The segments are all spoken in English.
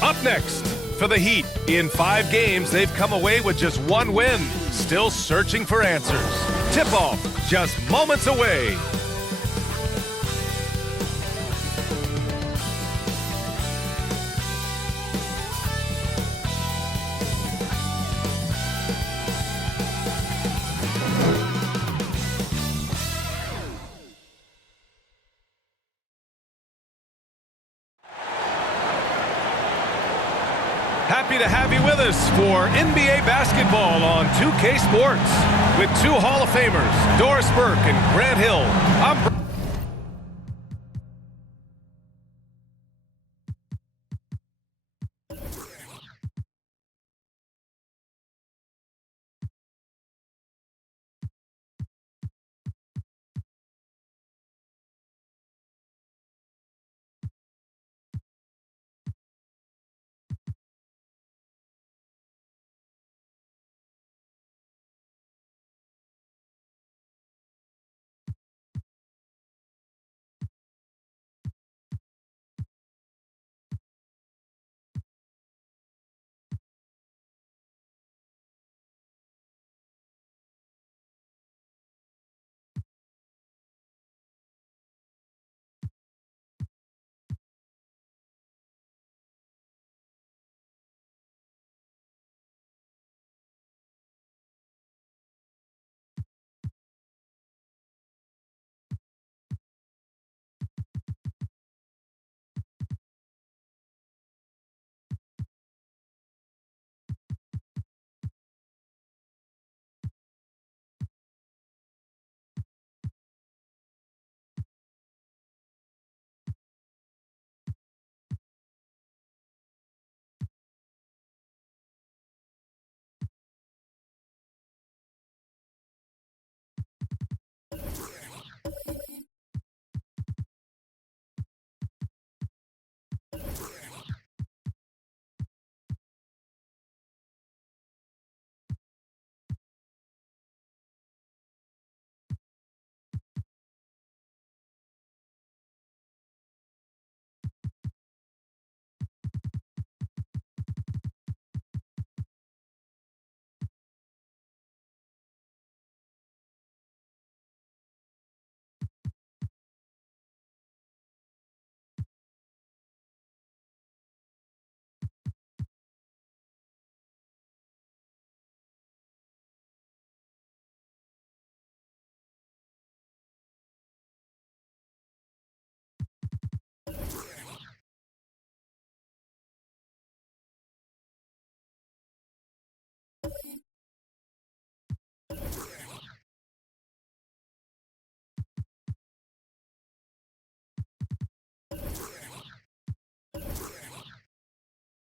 Up next, for the Heat, in 5 games, they've come away with just 1 win. Still searching for answers. Tip-off just moments away. Happy to have you with us for NBA basketball on 2K Sports with 2 Hall of Famers, Doris Burke and Grant Hill. I'm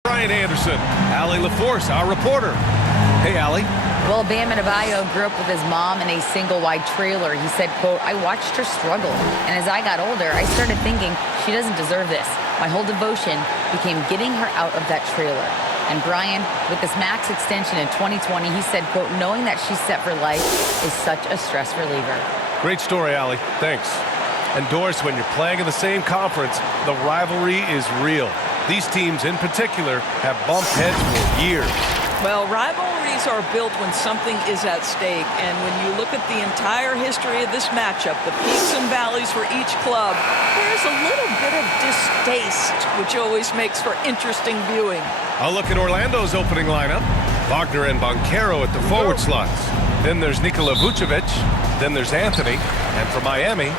Brian Anderson, Allie LaForce, our reporter. Hey, Allie. Well, Bam Adebayo grew up with his mom in a single-wide trailer. He said, quote, "I watched her struggle, and as I got older, I started thinking she doesn't deserve this. My whole devotion became getting her out of that trailer." And Brian, with this max extension in 2020, he said, quote, "Knowing that she's set for life is such a stress reliever." Great story, Allie. Thanks. And Doris, when you're playing in the same conference, the rivalry is real. These teams in particular have bumped heads for years. Well, rivalries are built when something is at stake. And when you look at the entire history of this matchup, the peaks and valleys for each club, there's a little bit of distaste, which always makes for interesting viewing. I'll look at Orlando's opening lineup. Wagner and Banchero at the forward slots. Then there's Nikola Vucevic. Then there's Anthony. And for Miami,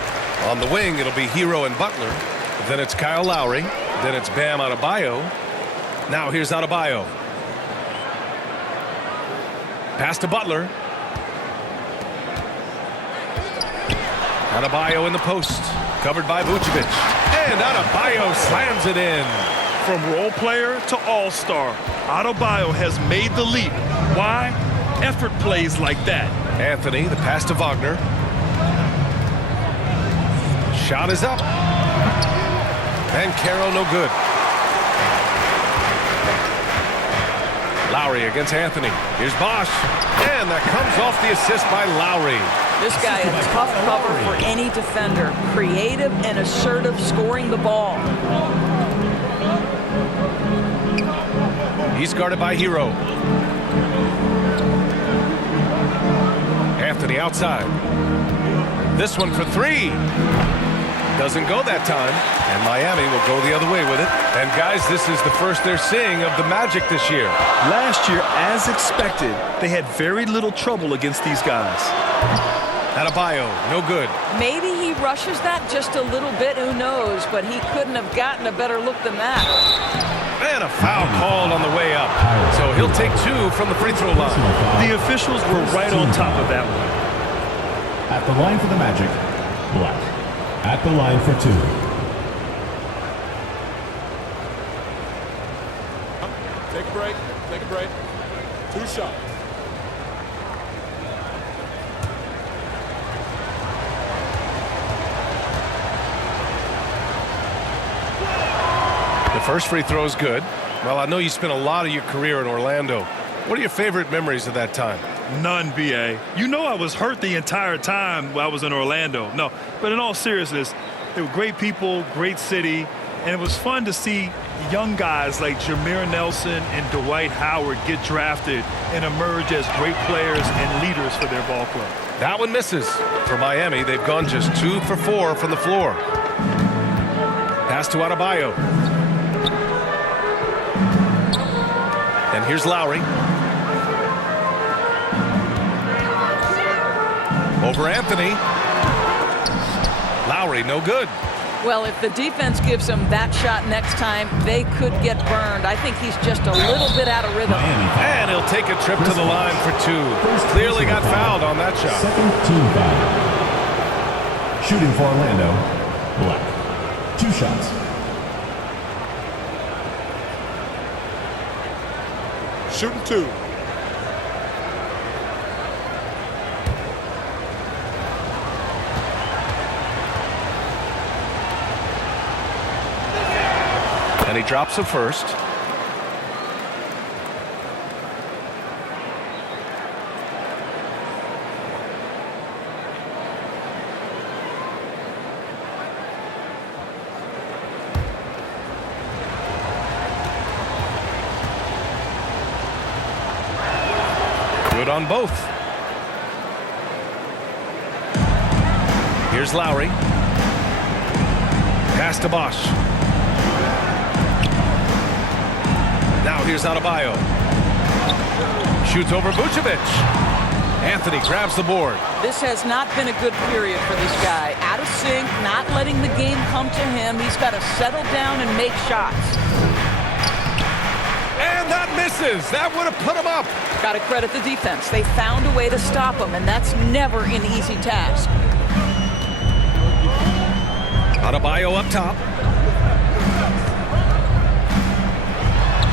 on the wing, it'll be Hero and Butler. Then it's Kyle Lowry. Then it's Bam Adebayo. Now here's Adebayo. Pass to Butler. Adebayo in the post. Covered by Vucevic. And Adebayo slams it in. From role player to all-star, Adebayo has made the leap. Why? Effort plays like that. Anthony, the pass to Wagner. Shot is up. Banchero, no good. Lowry against Anthony. Here's Bosch. And that comes off the assist by Lowry. This guy is a tough cover for any defender. Creative and assertive scoring the ball. He's guarded by Hero. Anthony outside. This one for three. Doesn't go that time, and Miami will go the other way with it. And guys, this is the first they're seeing of the Magic this year. Last year, as expected, they had very little trouble against these guys. Adebayo, no good. Maybe he rushes that just a little bit, who knows, but he couldn't have gotten a better look than that. And a foul called on the way up. So he'll take two from the free throw line. The officials were right on top of that one. At the line for the Magic, Black. At the line for two. Take a break. Take a break. 2 shots. The first free throw is good. Well, I know you spent a lot of your career in Orlando. What are your favorite memories of that time? None, B.A. You know I was hurt the entire time while I was in Orlando. No, but in all seriousness, they were great people, great city, and it was fun to see young guys like Jameer Nelson and Dwight Howard get drafted and emerge as great players and leaders for their ball club. That one misses. For Miami, they've gone just 2 for 4 from the floor. Pass to Adebayo. And here's Lowry. Over Anthony. Lowry, no good. Well, if the defense gives him that shot next time, they could get burned. I think he's just a little bit out of rhythm. And he'll take a trip to the line for 2. Clearly got fouled on that shot. Second team foul. Shooting for Orlando, Black. 2 shots. Shooting 2. And he drops a first. Good on both. Here's Lowry. Pass to Bosch. Now here's Adebayo. Shoots over Vucevic. Anthony grabs the board. This has not been a good period for this guy. Out of sync, not letting the game come to him. He's got to settle down and make shots. And that misses. That would have put him up. Got to credit the defense. They found a way to stop him, and that's never an easy task. Adebayo up top.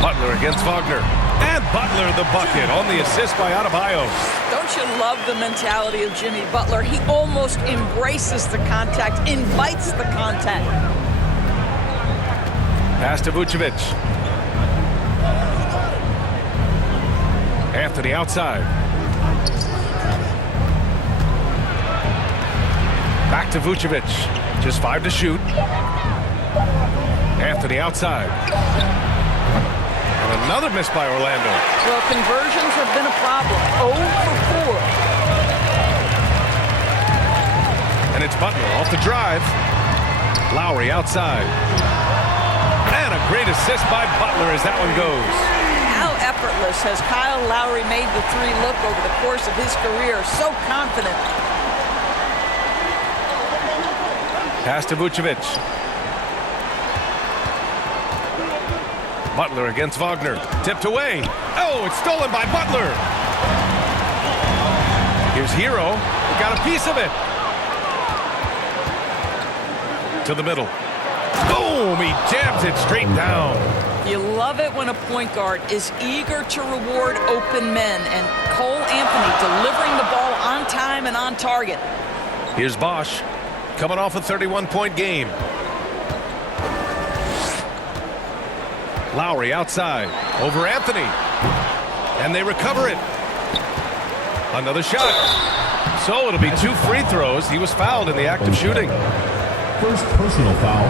Butler against Wagner. And Butler the bucket on the assist by Adebayo. Don't you love the mentality of Jimmy Butler? He almost embraces the contact, invites the contact. Pass to Vucevic. Anthony outside. Back to Vucevic. Just 5 to shoot. Anthony outside. And another miss by Orlando. Well, conversions have been a problem. 0 for 4. And it's Butler off the drive. Lowry outside. And a great assist by Butler as that one goes. How effortless has Kyle Lowry made the 3 look over the course of his career? So confident. Pass to Vucevic. Butler against Wagner. Tipped away. Oh, it's stolen by Butler. Here's Hero. Got a piece of it. To the middle. Boom! He jams it straight down. You love it when a point guard is eager to reward open men, and Cole Anthony delivering the ball on time and on target. Here's Bosch, coming off a 31-point game. Lowry outside, over Anthony. And they recover it. Another shot. So it'll be 2 free throws. He was fouled in the act of shooting. First personal foul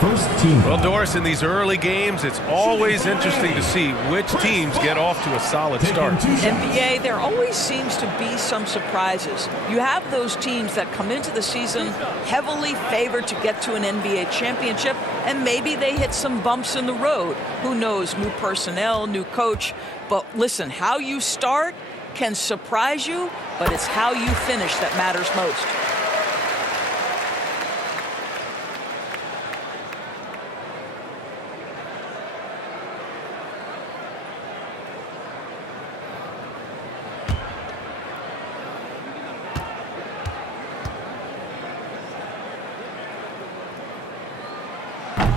First team. Well, Doris, in these early games, it's always interesting to see which teams get off to a solid start. NBA, there always seems to be some surprises. You have those teams that come into the season heavily favored to get to an NBA championship, and maybe they hit some bumps in the road. Who knows? New personnel, new coach. But listen, how you start can surprise you, but it's how you finish that matters most.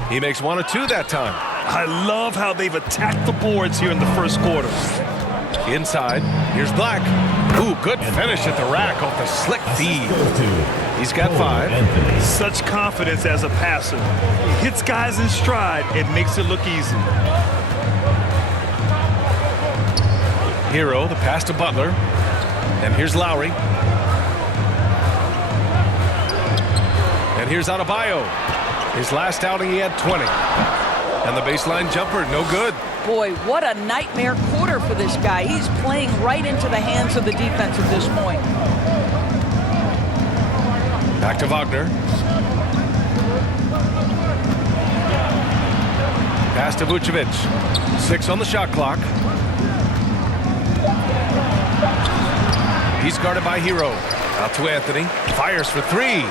He makes 1 or 2 that time. I love how they've attacked the boards here in the first quarter. Inside, here's Black. Ooh, good finish at the rack off the slick feed. He's got 5. Anthony. Such confidence as a passer. He hits guys in stride and makes it look easy. Hero, the pass to Butler. And here's Lowry. And here's Adebayo. His last outing, he had 20. And the baseline jumper, no good. Boy, what a nightmare quarter for this guy. He's playing right into the hands of the defense at this point. Back to Wagner. Pass to Vucevic. 6 on the shot clock. He's guarded by Hero. Out to Anthony. Fires for 3.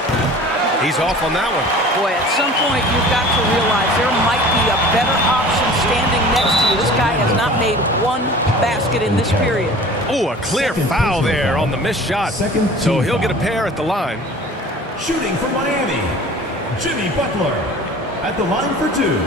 He's off on that one. Boy, at some point you've got to realize there might be a better option standing next to you. This guy has not made 1 basket in this period. Oh, a clear foul there on the missed shot. So he'll get a pair at the line. Shooting for Miami, Jimmy Butler. At the line for 2.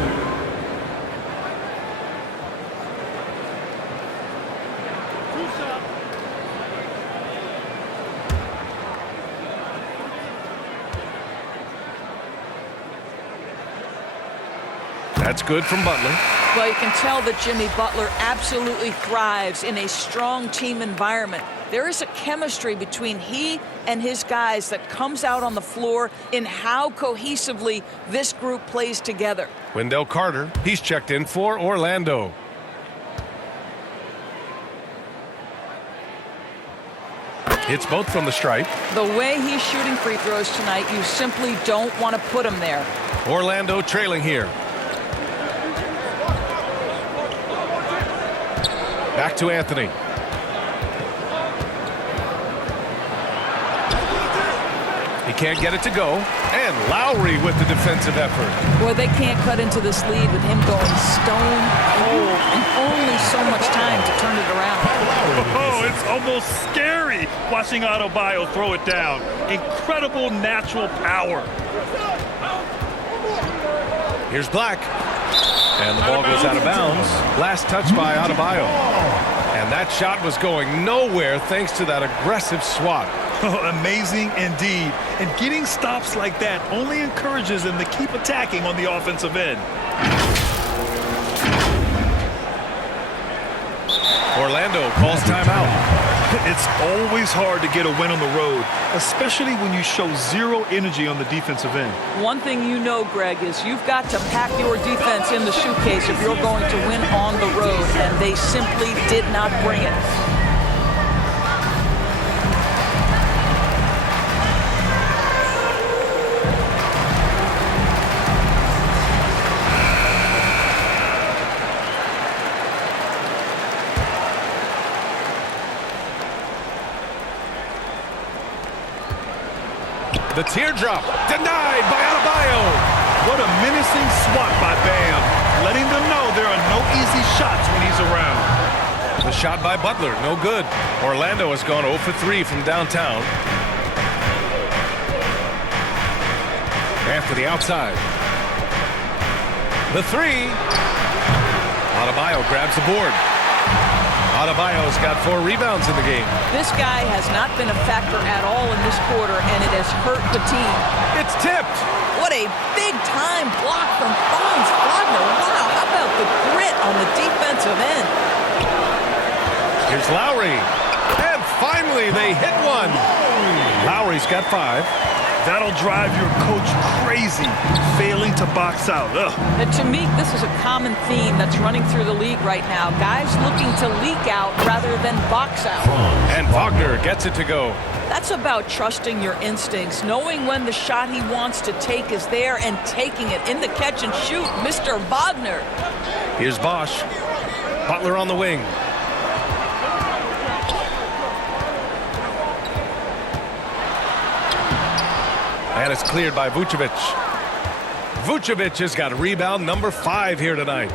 That's good from Butler. Well, you can tell that Jimmy Butler absolutely thrives in a strong team environment. There is a chemistry between he and his guys that comes out on the floor in how cohesively this group plays together. Wendell Carter, he's checked in for Orlando. Hits both from the stripe. The way he's shooting free throws tonight, you simply don't want to put him there. Orlando trailing here. Back to Anthony. He can't get it to go. And Lowry with the defensive effort. Boy, they can't cut into this lead with him going stone cold and only so much time to turn it around. Oh, it's almost scary watching Adebayo throw it down. Incredible natural power. Here's Black. And the ball goes out of bounds. Last touch by Adebayo. And that shot was going nowhere thanks to that aggressive swat. Oh, amazing indeed. And getting stops like that only encourages them to keep attacking on the offensive end. Orlando calls timeout. It's always hard to get a win on the road, especially when you show zero energy on the defensive end. One thing you know, Greg, is you've got to pack your defense in the suitcase if you're going to win on the road, and they simply did not bring it. The teardrop denied by Adebayo. What a menacing swat by Bam, letting them know there are no easy shots when he's around. The shot by Butler, no good. Orlando has gone 0 for 3 from downtown. Anthony outside. The 3. Adebayo grabs the board. Adebayo's got 4 rebounds in the game. This guy has not been a factor at all in this quarter, and it has hurt the team. It's tipped. What a big-time block from Franz Wagner. Wow, how about the grit on the defensive end? Here's Lowry. And finally, they hit one. Lowry's got 5. That'll drive your coach crazy, failing to box out. Ugh. And to me, this is a common theme that's running through the league right now. Guys looking to leak out rather than box out. And Wagner gets it to go. That's about trusting your instincts, knowing when the shot he wants to take is there and taking it in the catch and shoot, Mr. Wagner. Here's Bosch. Butler on the wing. And it's cleared by Vucevic. Vucevic has got rebound number 5 here tonight.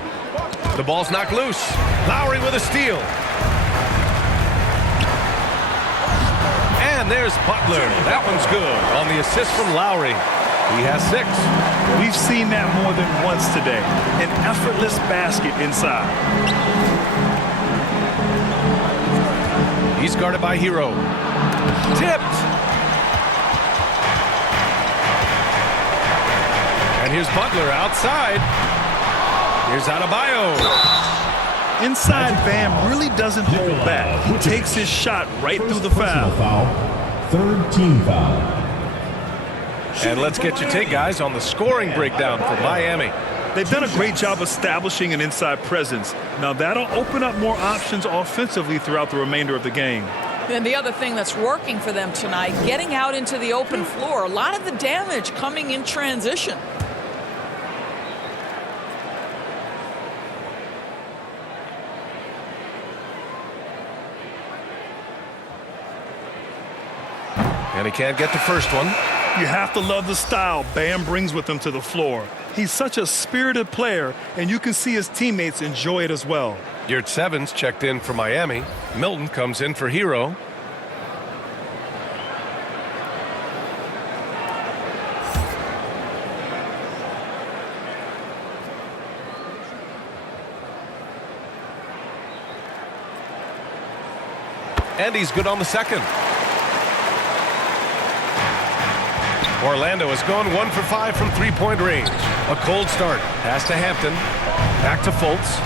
The ball's knocked loose. Lowry with a steal. And there's Butler. That one's good on the assist from Lowry. He has 6. We've seen that more than once today. An effortless basket inside. He's guarded by Hero. Tipped. And here's Butler outside. Here's Adebayo. Inside, Bam really doesn't hold back. He takes his shot right through the foul. Third team foul. And let's get your take, guys, on the scoring breakdown for Miami. They've done a great job establishing an inside presence. Now that'll open up more options offensively throughout the remainder of the game. And the other thing that's working for them tonight, getting out into the open floor. A lot of the damage coming in transition. And he can't get the first one. You have to love the style Bam brings with him to the floor. He's such a spirited player, and you can see his teammates enjoy it as well. Yurt Sevens checked in for Miami. Milton comes in for Hero. And he's good on the second. Orlando is going 1 for 5 from three-point range. A cold start. Pass to Hampton. Back to Fultz.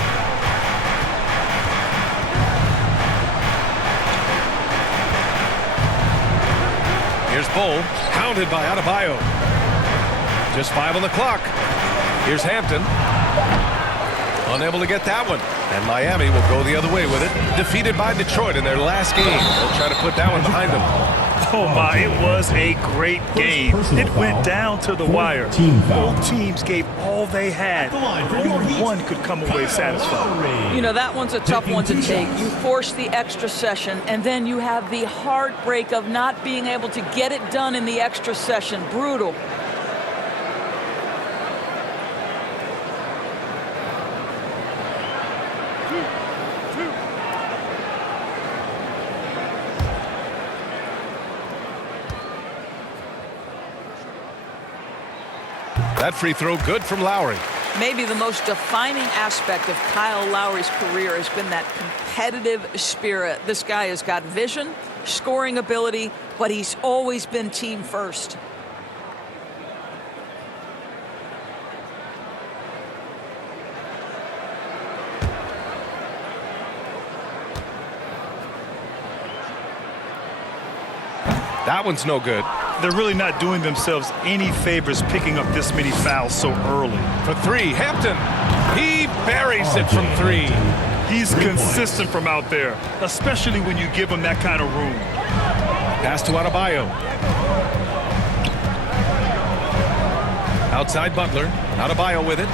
Here's Bull. Pounded by Adebayo. Just 5 on the clock. Here's Hampton. Unable to get that one. And Miami will go the other way with it. Defeated by Detroit in their last game. They'll try to put that one behind them. Oh my, it was a great game. It went down to the wire. Both teams gave all they had. Only one could come away satisfied. You know, that one's a tough one to take. You force the extra session, and then you have the heartbreak of not being able to get it done in the extra session. Brutal. That free throw good from Lowry. Maybe the most defining aspect of Kyle Lowry's career has been that competitive spirit. This guy has got vision, scoring ability, but he's always been team first. That one's no good. They're really not doing themselves any favors picking up this many fouls so early. For 3, Hampton. He buries it from 3. He's consistent from out there, especially when you give him that kind of room. Pass to Adebayo. Outside Butler. Adebayo with it.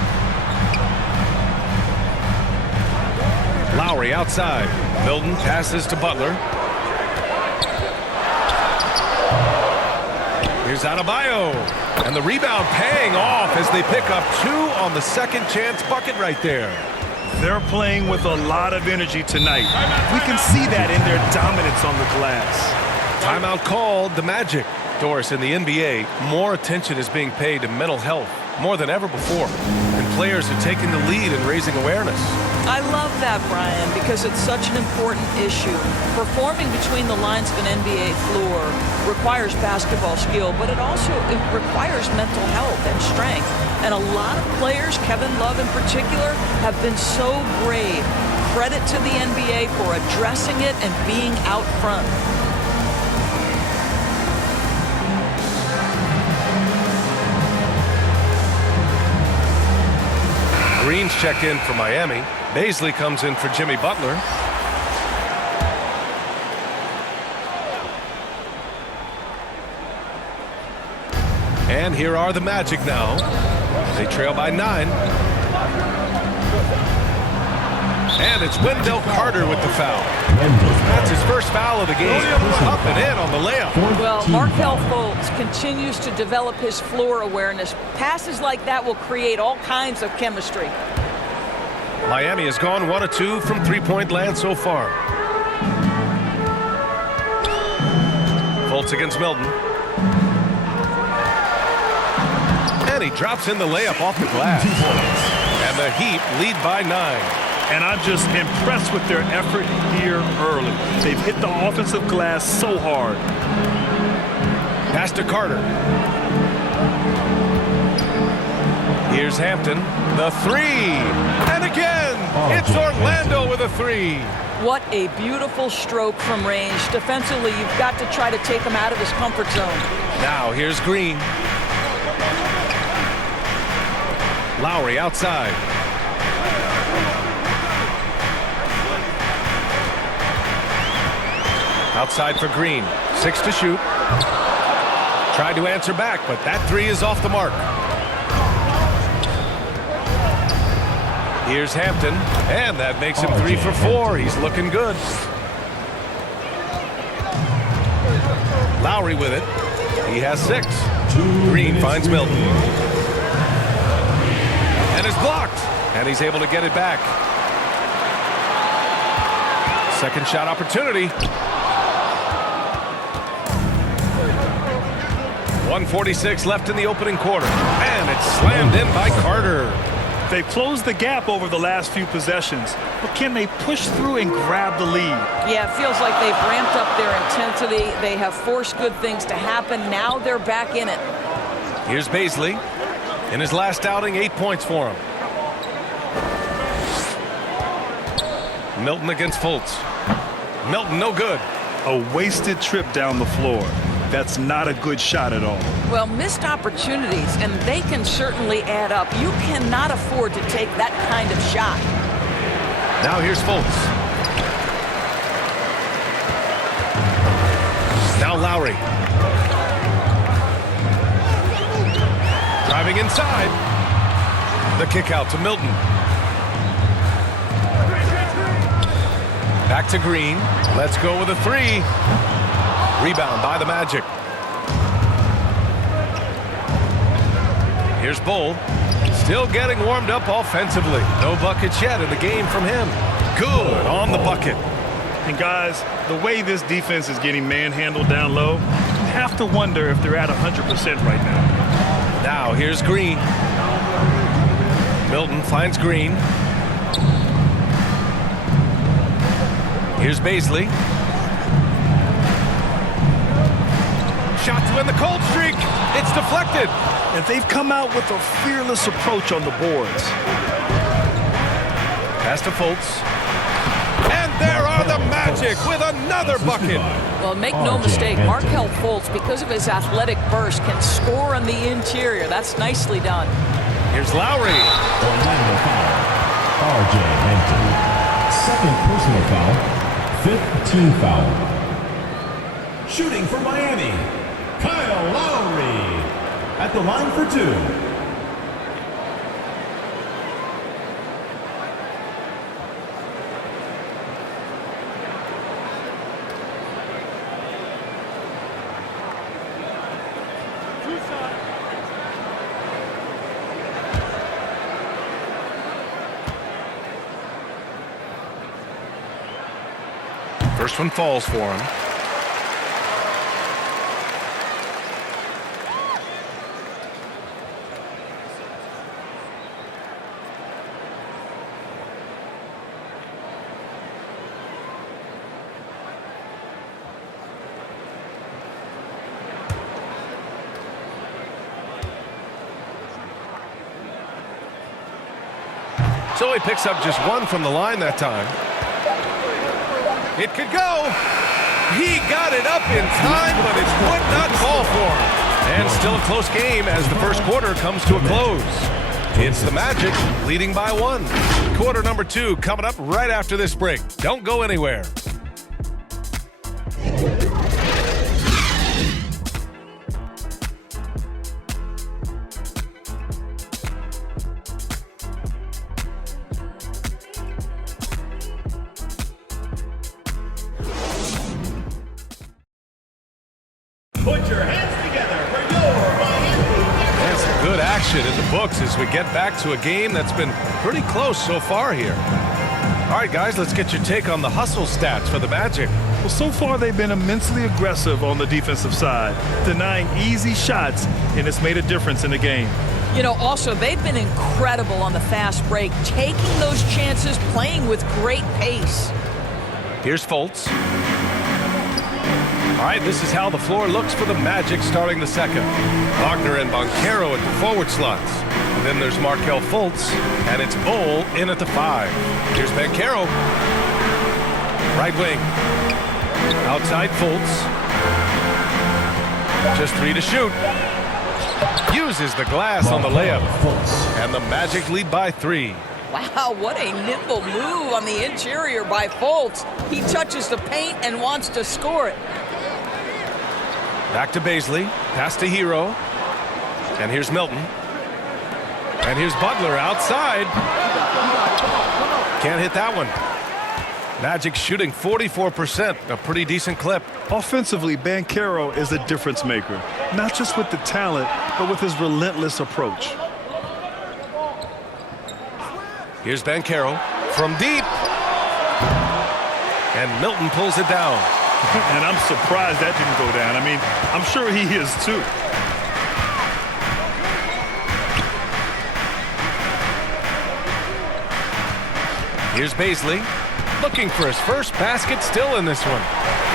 Lowry outside. Milton passes to Butler. Here's Adebayo. And the rebound paying off as they pick up 2 on the second chance bucket right there. They're playing with a lot of energy tonight. We can see that in their dominance on the glass. Timeout called. The Magic. Doris, in the NBA, more attention is being paid to mental health more than ever before. And players are taking the lead in raising awareness. I love that, Brian, because it's such an important issue. Performing between the lines of an NBA floor requires basketball skill, but it requires mental health and strength. And a lot of players, Kevin Love in particular, have been so brave. Credit to the NBA for addressing it and being out front. Green's checked in for Miami. Baisley comes in for Jimmy Butler. And here are the Magic now. They trail by 9. And it's Wendell Carter with the foul. That's his first foul of the game. Up and in on the layup. Well, Markelle Fultz continues to develop his floor awareness. Passes like that will create all kinds of chemistry. Miami has gone 1 of 2 from three-point land so far. Fultz against Milton. And he drops in the layup off the glass. And the Heat lead by 9. And I'm just impressed with their effort here early. They've hit the offensive glass so hard. Pass to Carter. Here's Hampton. The 3. And again, it's Orlando with a 3. What a beautiful stroke from range. Defensively, you've got to try to take him out of his comfort zone. Now here's Green. Lowry outside. Outside for Green. 6 to shoot. Tried to answer back, but that 3 is off the mark. Here's Hampton, and that makes him 3 for 4. He's looking good. Lowry with it. He has 6. Green finds Milton. And is blocked. And he's able to get it back. Second shot opportunity. 1:46 left in the opening quarter. And it's slammed in by Carter. They've closed the gap over the last few possessions, but can they push through and grab the lead? Yeah, it feels like they've ramped up their intensity. They have forced good things to happen. Now they're back in it. Here's Baisley. In his last outing, 8 points for him. Milton against Fultz. Milton, no good. A wasted trip down the floor. That's not a good shot at all. Well, missed opportunities, and they can certainly add up. You cannot afford to take that kind of shot. Now here's Fultz. Now Lowry. Driving inside. The kick out to Milton. Back to Green. Let's go with a 3. Rebound by the Magic. Here's Bull. Still getting warmed up offensively. No buckets yet in the game from him. Good on the bucket. And guys, the way this defense is getting manhandled down low, you have to wonder if they're at 100% right now. Now here's Green. Milton finds Green. Here's Baisley. Shot to end the cold streak. It's deflected. And they've come out with a fearless approach on the boards. Pass to Fultz. And there are the Magic with another bucket. Well, make no mistake, Markelle Fultz, because of his athletic burst, can score on the interior. That's nicely done. Here's Lowry. Orlando foul. R.J. Hampton. Second personal foul. 5th team foul. Shooting for Miami, Kyle Lowry. At the line for 2. First one falls for him. So he picks up just 1 from the line that time. It could go. He got it up in time, but it would not fall for him. And still a close game as the first quarter comes to a close. It's the Magic leading by 1. Quarter number 2 coming up right after this break. Don't go anywhere. Put your hands together for your Miami. And some good action in the books as we get back to a game that's been pretty close so far here. All right, guys, let's get your take on the hustle stats for the Magic. Well, so far they've been immensely aggressive on the defensive side, denying easy shots, and it's made a difference in the game. You know, also, they've been incredible on the fast break, taking those chances, playing with great pace. Here's Fultz. All right, this is how the floor looks for the Magic starting the second. Wagner and Banchero at the forward slots. And then there's Markelle Fultz, and it's Bol in at the 5. Here's Banchero. Right wing. Outside Fultz. Just 3 to shoot. Uses the glass on the layup. And the Magic lead by 3. Wow, what a nimble move on the interior by Fultz. He touches the paint and wants to score it. Back to Bazley, pass to Hero, and here's Milton. And here's Butler outside. Can't hit that one. Magic shooting 44%, a pretty decent clip. Offensively, Banchero is a difference maker, not just with the talent, but with his relentless approach. Here's Banchero from deep. And Milton pulls it down. And I'm surprised that didn't go down. I mean, I'm sure he is too. Here's Bazley, looking for his first basket, still in this one.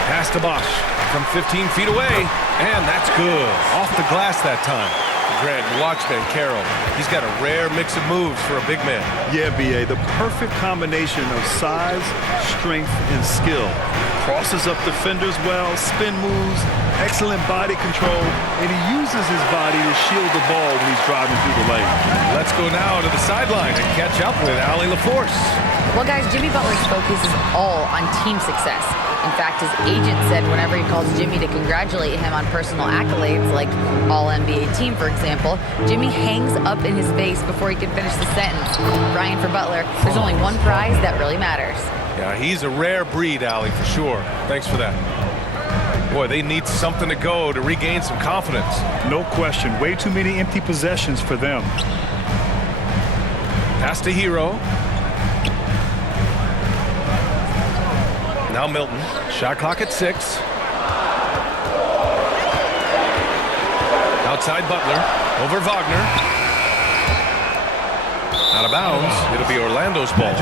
Pass to Bosch from 15 feet away, and that's good. Off the glass that time. Grant, watch Banchero. He's got a rare mix of moves for a big man. Yeah, B.A., the perfect combination of size, strength, and skill. Crosses up defenders well, spin moves, excellent body control, and he uses his body to shield the ball when he's driving through the lane. Let's go now to the sideline and catch up with Allie LaForce. Well, guys, Jimmy Butler's focus is all on team success. In fact, his agent said whenever he calls Jimmy to congratulate him on personal accolades, like All-NBA team, for example, Jimmy hangs up in his face before he can finish the sentence. Brian, for Butler, there's only one prize that really matters. Yeah, he's a rare breed, Allie, for sure. Thanks for that. Boy, they need something to go to regain some confidence. No question. Way too many empty possessions for them. Pass to Hero. Now Milton. Shot clock at 6. Outside Butler. Over Wagner. Out of bounds. It'll be Orlando's ball.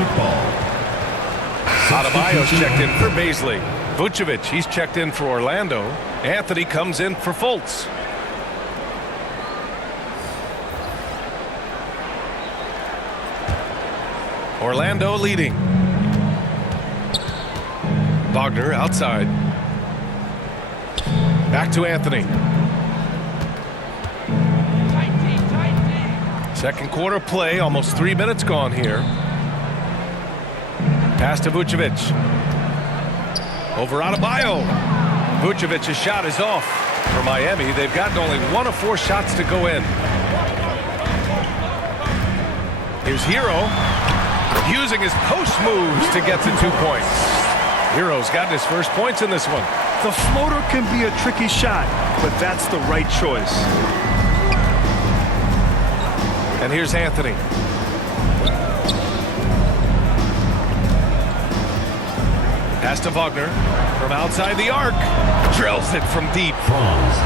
Adebayo's checked in for Bazley. Vucevic, he's checked in for Orlando. Anthony comes in for Fultz. Orlando leading. Wagner outside. Back to Anthony. Second quarter play, almost 3 minutes gone here. Pass to Vucevic. Over Adebayo. Vucevic's shot is off. For Miami, they've gotten only 1 of 4 shots to go in. Here's Hero. Using his post moves to get the 2 points. Hero's gotten his first points in this one. The floater can be a tricky shot, but that's the right choice. And here's Anthony. Pass to Wagner from outside the arc. Drills it from deep.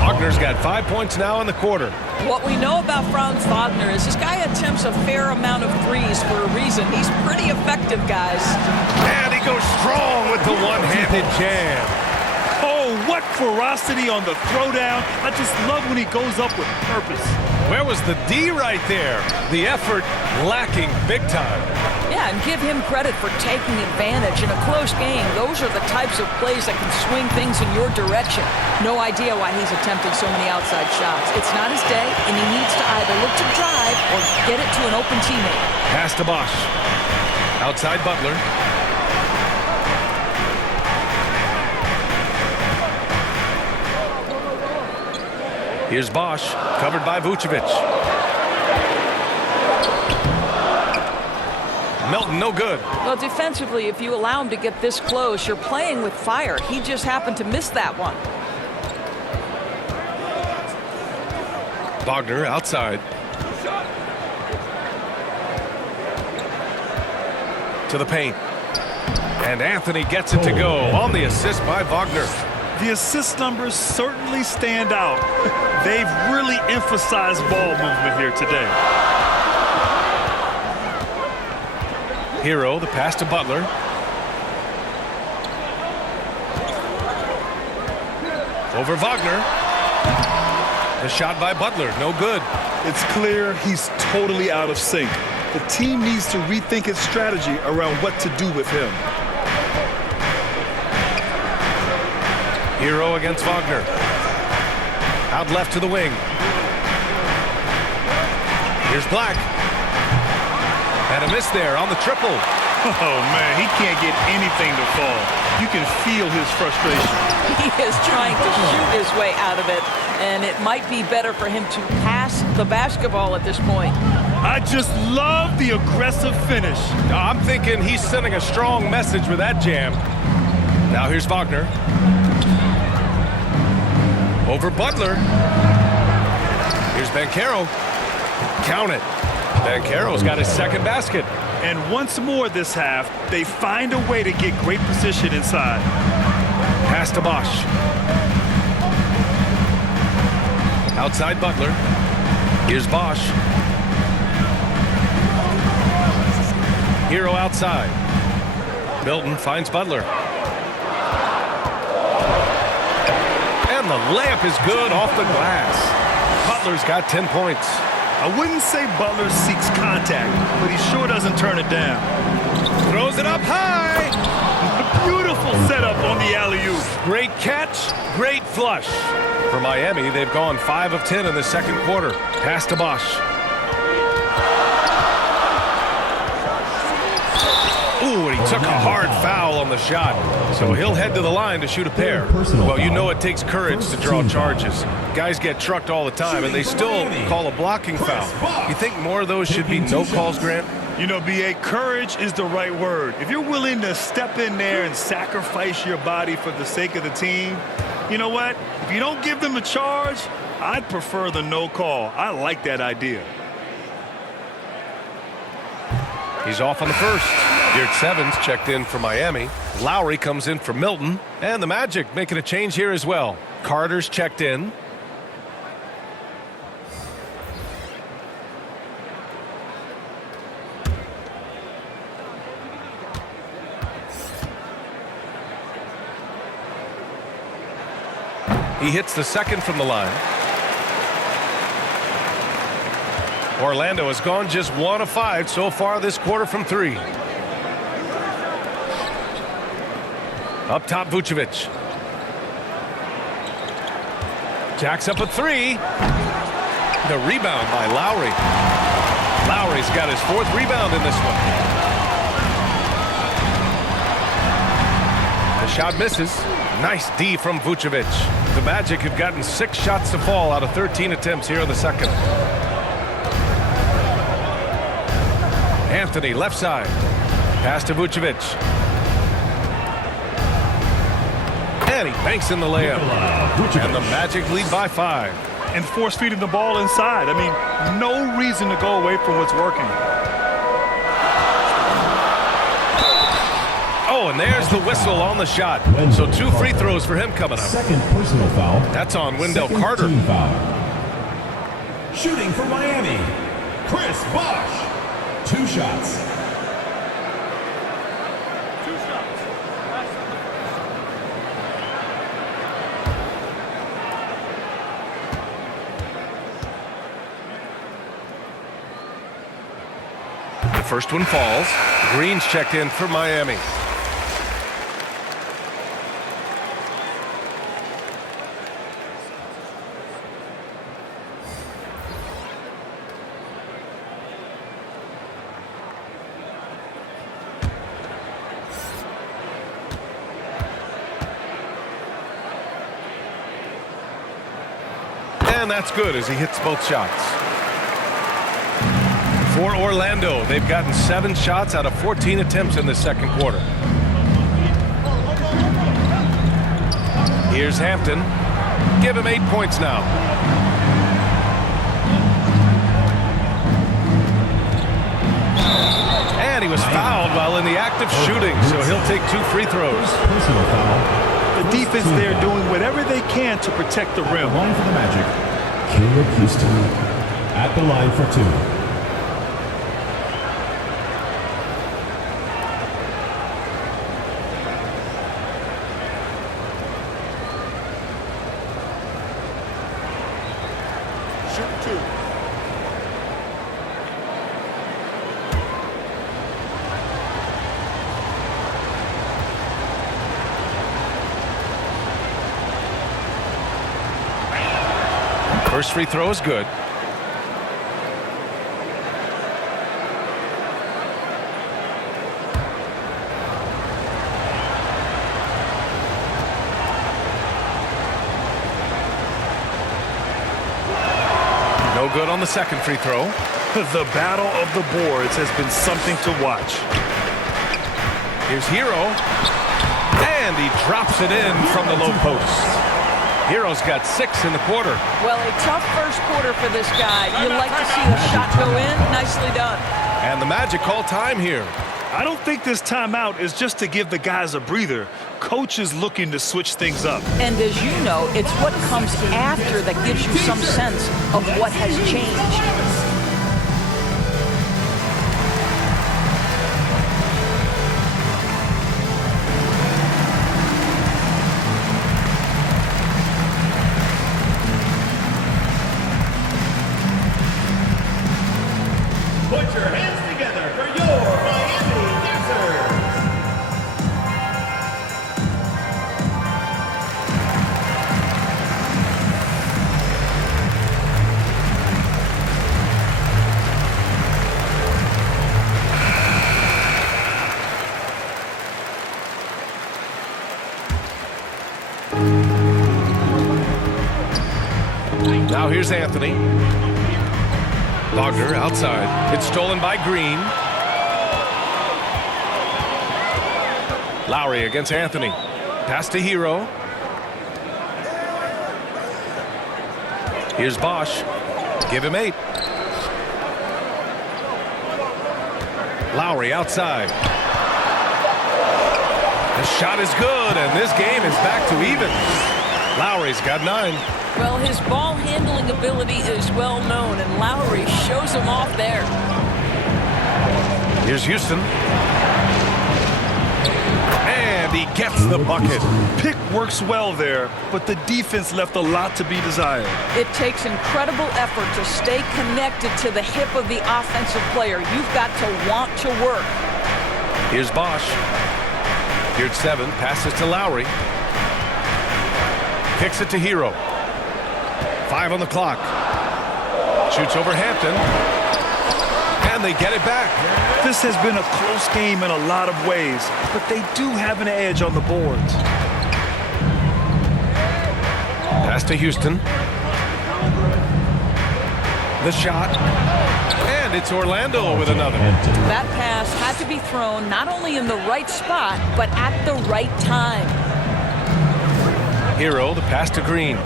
Wagner's got 5 points now in the quarter. What we know about Franz Wagner is this guy attempts a fair amount of threes for a reason. He's pretty effective, guys. And he goes strong with the one-handed jam. Oh, what ferocity on the throwdown. I just love when he goes up with purpose. Where was the D right there? The effort lacking big time. Yeah, and give him credit for taking advantage. In a close game, those are the types of plays that can swing things in your direction. No idea why he's attempting so many outside shots. It's not his day, and he needs to either look to drive or get it to an open teammate. Pass to Bosch. Outside Butler. Here's Bosch, covered by Vucevic. Melton, no good. Well, defensively, if you allow him to get this close, you're playing with fire. He just happened to miss that one. Wagner outside. To the paint. And Anthony gets it to go on the assist by Wagner. The assist numbers certainly stand out. They've really emphasized ball movement here today. Hero, the pass to Butler. Over Wagner. The shot by Butler, no good. It's clear he's totally out of sync. The team needs to rethink its strategy around what to do with him. Hero against Wagner. Out left to the wing. Here's Black. And a miss there on the triple. Oh, man, he can't get anything to fall. You can feel his frustration. He is trying to shoot his way out of it, and it might be better for him to pass the basketball at this point. I just love the aggressive finish. I'm thinking he's sending a strong message with that jam. Now here's Wagner. Over Butler. Here's Banchero. Count it. Banchero's got his second basket. And once more this half, they find a way to get great position inside. Pass to Bosch. Outside Butler. Here's Bosch. Hero outside. Milton finds Butler. And the layup is good off the glass. Butler's got 10 points. I wouldn't say Butler seeks contact, but he sure doesn't turn it down. Throws it up high. Beautiful setup on the alley-oop. Great catch, great flush. For Miami, they've gone 5 of 10 in the second quarter. Pass to Bosch. Ooh, and he took a hard foul on the shot. So he'll head to the line to shoot a pair. Well, you know it takes courage to draw charges. Guys get trucked all the time, and they still call a blocking foul. You think more of those should be no calls, Grant? You know, B.A., courage is the right word. If you're willing to step in there and sacrifice your body for the sake of the team, you know what? If you don't give them a charge, I'd prefer the no call. I like that idea. He's off on the first. Garrett Sevens checked in for Miami. Lowry comes in for Milton. And the Magic making a change here as well. Carter's checked in. He hits the second from the line. Orlando has gone just 1 of 5 so far this quarter from 3. Up top, Vucevic. Jacks up a 3. The rebound by Lowry. Lowry's got his 4th rebound in this one. The shot misses. Nice D from Vucevic. The Magic have gotten 6 shots to fall out of 13 attempts here in the second. Anthony, left side. Pass to Vucevic. And he banks in the layup. And the Magic lead by 5. And force feeding the ball inside. I mean, no reason to go away from what's working. Oh, and there's the whistle on the shot. So 2 free throws for him coming up. Second personal foul. That's on Wendell Second Carter. team foul. Shooting for Miami, Chris Bosch. 2 shots. First one falls. Green's checked in for Miami. And that's good as he hits both shots. For Orlando, they've gotten 7 shots out of 14 attempts in the second quarter. Here's Hampton. Give him 8 points now. And he was fouled while in the act of shooting, so he'll take 2 free throws. Personal foul. The defense there doing whatever they can to protect the rim. Line for the Magic. Caleb Houston at the line for 2. Shoot 2. First free throw is good. No good on the second free throw. The battle of the boards has been something to watch. Here's Hero. And he drops it in from the low post. Hero's got 6 in the quarter. Well, a tough first quarter for this guy. You'd like to see the shot go in. Nicely done. And the Magic call time here. I don't think this timeout is just to give the guys a breather. Coach is looking to switch things up. And as you know, it's what comes after that gives you some sense of what has changed. Put your hands together for your Miami Dancers. Now here's Anthony. Wagner outside. It's stolen by Green. Lowry against Anthony. Pass to Hero. Here's Bosch. Give him 8. Lowry outside. The shot is good, and this game is back to even. Lowry's got 9. Well, his ball handling ability is well known, and Lowry shows him off there. Here's Houston. And he gets the bucket. Pick works well there, but the defense left a lot to be desired. It takes incredible effort to stay connected to the hip of the offensive player. You've got to want to work. Here's Bosch. Here at 7. Passes to Lowry. Kicks it to Hero. 5 on the clock. Shoots over Hampton. And they get it back. This has been a close game in a lot of ways, but they do have an edge on the boards. Pass to Houston. The shot. And it's Orlando with another. That pass had to be thrown not only in the right spot, but at the right time. Hero, the pass to Green.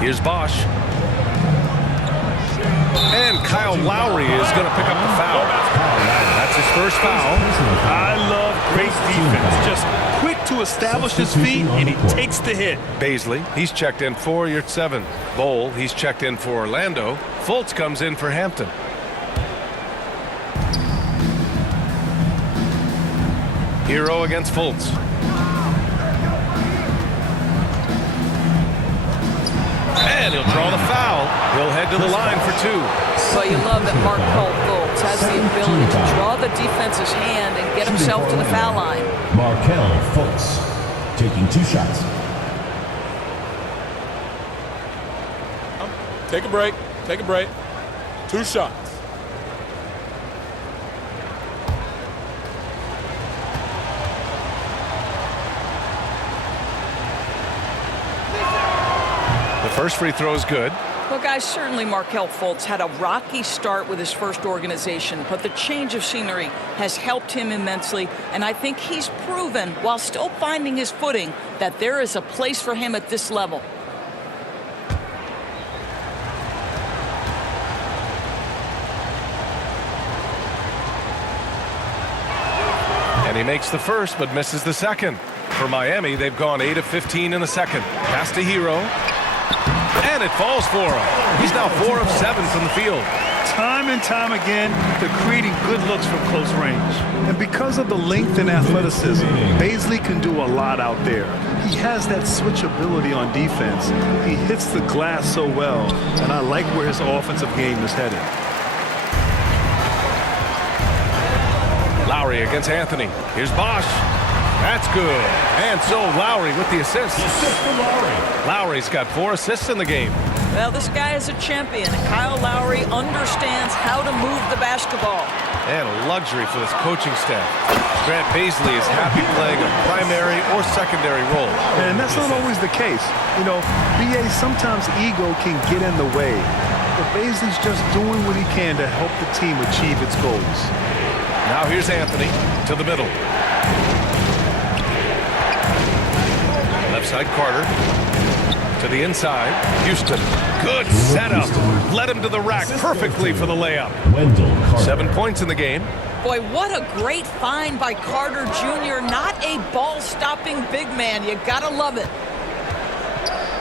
Here's Bosch. And Kyle Lowry is going to pick up the foul. That's his first foul. I love great defense. Just quick to establish his feet, and he takes the hit. Baisley, he's checked in for Yurt 7. Bowl, he's checked in for Orlando. Fultz comes in for Hampton. Hero against Fultz. And he'll draw the foul. He'll head to the line for 2. Well, you love that Markelle Fultz has the ability to draw the defense's hand and get himself to the foul line. Markelle Fultz taking 2 shots. Take a break. Take a break. 2 shots. The first free throw is good. Well, guys, certainly Markelle Fultz had a rocky start with his first organization, but the change of scenery has helped him immensely, and I think he's proven, while still finding his footing, that there is a place for him at this level. And he makes the first, but misses the second. For Miami, they've gone 8 of 15 in the second. Pass to Hero. And it falls for him. He's now 4 of 7 from the field. Time and time again, they're creating good looks from close range. And because of the length and athleticism, Bazley can do a lot out there. He has that switchability on defense. He hits the glass so well, and I like where his offensive game is headed. Lowry against Anthony. Here's Bosch. That's good. And so Lowry with the assist. Assist for Lowry. Lowry's got 4 assists in the game. Well, this guy is a champion. Kyle Lowry understands how to move the basketball. And a luxury for this coaching staff. Grant Bazley is happy playing a primary or secondary role. And that's not always the case. You know, BA, sometimes ego can get in the way. But Bazley's just doing what he can to help the team achieve its goals. Now here's Anthony to the middle. Left side Carter. To the inside. Houston. Good setup. Led him to the rack perfectly for the layup. Wendell Carter. 7 points in the game. Boy, what a great find by Carter Jr. Not a ball-stopping big man. You gotta love it.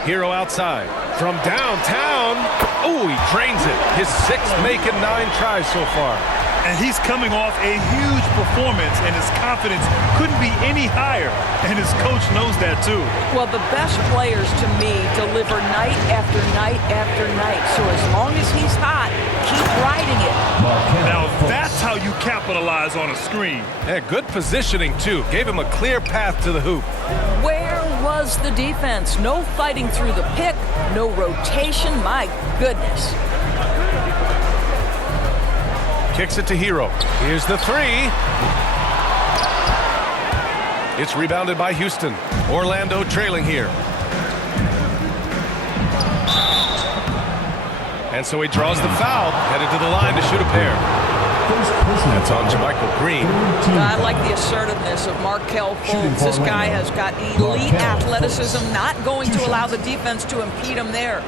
Hero outside. From downtown. Oh, he drains it. His 6th making 9 tries so far. And he's coming off a huge performance, and his confidence couldn't be any higher. And his coach knows that, too. Well, the best players, to me, deliver night after night after night. So as long as he's hot, keep riding it. Now, that's how you capitalize on a screen. Yeah, good positioning, too. Gave him a clear path to the hoop. Where was the defense? No fighting through the pick, no rotation. My goodness. Kicks it to Hero. Here's the 3. It's rebounded by Houston. Orlando trailing here. And so he draws the foul, headed to the line to shoot a pair. That's on JaMychal Green. I like the assertiveness of Markelle Fultz. This guy has got elite athleticism, not going to allow the defense to impede him there.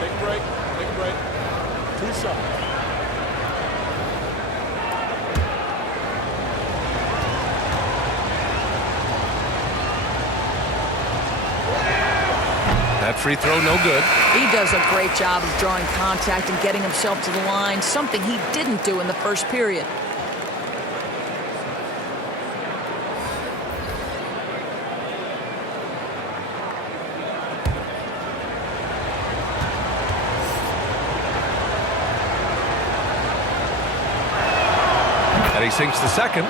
Take a break. Take a break. 2 shots. That free throw, no good. He does a great job of drawing contact and getting himself to the line, something he didn't do in the first period. And he sinks the second.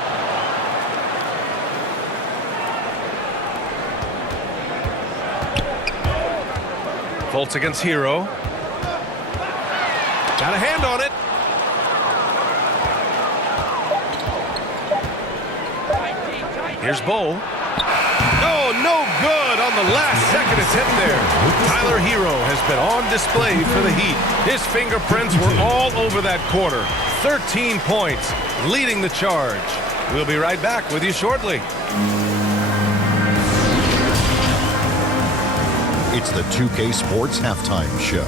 Fultz against Hero. Got a hand on it. Here's Bull. Oh, no good on the last second attempt there. Tyler Hero has been on display for the Heat. His fingerprints were all over that quarter. 13 points, leading the charge. We'll be right back with you shortly. It's the 2K Sports Halftime Show.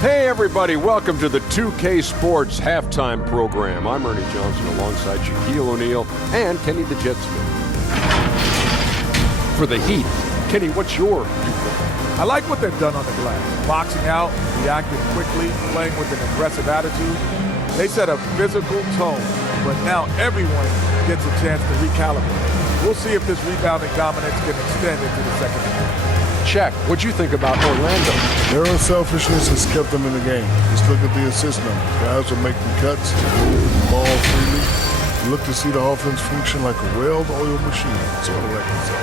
Hey everybody, welcome to the 2K Sports Halftime Program. I'm Ernie Johnson alongside Shaquille O'Neal and Kenny the Jet Smith. For the Heat, Kenny, what's your viewpoint? I like what they've done on the glass. Boxing out, reacting quickly, playing with an aggressive attitude. They set a physical tone, but now everyone gets a chance to recalibrate. We'll see if this rebounding dominance can extend into the second half. Check. What'd you think about Orlando? Their unselfishness has kept them in the game. Just look at the assist numbers. Guys are making cuts, moving the ball freely. You look to see the offense function like a well-oiled machine, sort of like itself.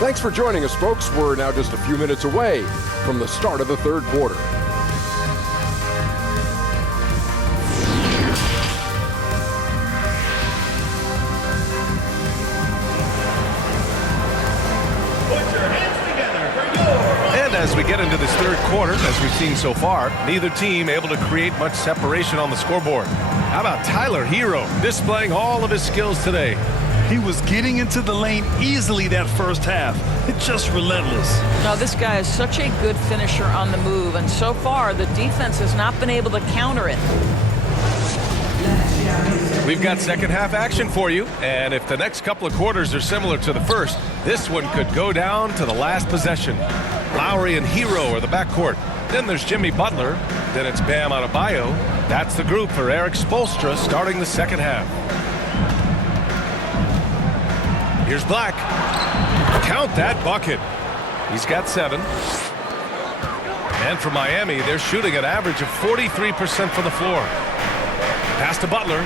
Thanks for joining us, folks. We're now just a few minutes away from the start of the third quarter. As we get into this third quarter, as we've seen so far, neither team able to create much separation on the scoreboard. How about Tyler Hero displaying all of his skills today? He was getting into the lane easily that first half. It's just relentless. Now, this guy is such a good finisher on the move, and so far the defense has not been able to counter it. We've got second half action for you, and if the next couple of quarters are similar to the first, this one could go down to the last possession. Lowry and Hero are the backcourt. Then there's Jimmy Butler. Then it's Bam Adebayo. That's the group for Eric Spoelstra starting the second half. Here's Black. Count that bucket. He's got 7. And for Miami, they're shooting an average of 43% from the floor. Pass to Butler.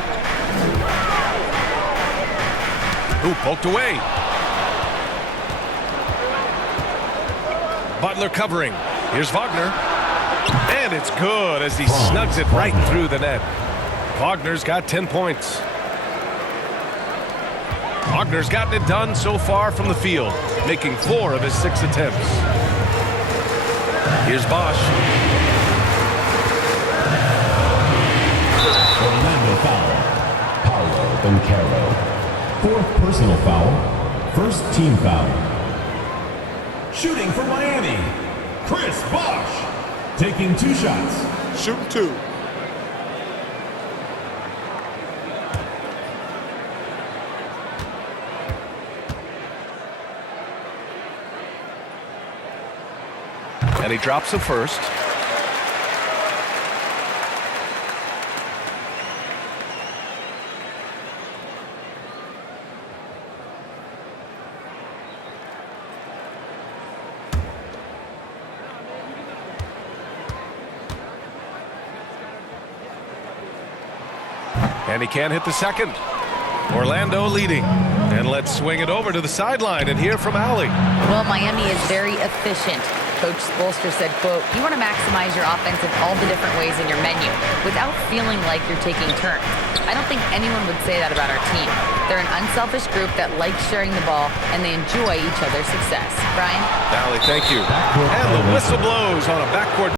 Who poked away. Butler covering. Here's Wagner. And it's good as he snugs it right through the net. Wagner's got 10 points. Wagner's gotten it done so far from the field, making 4 of his 6 attempts. Here's Bosch. Orlando foul. Paolo Banchero. 4th personal foul. 1st team foul. Shooting for Miami, Chris Bosh. Taking 2 shots. Shooting 2. And he drops the first. And he can't hit the second. Orlando leading. And let's swing it over to the sideline and hear from Allie. Well, Miami is very efficient. Coach Spoelstra said, quote, "You want to maximize your offense in all the different ways in your menu without feeling like you're taking turns." I don't think anyone would say that about our team. They're an unselfish group that likes sharing the ball, and they enjoy each other's success. Brian? Allie, thank you. And the whistle blows on a backcourt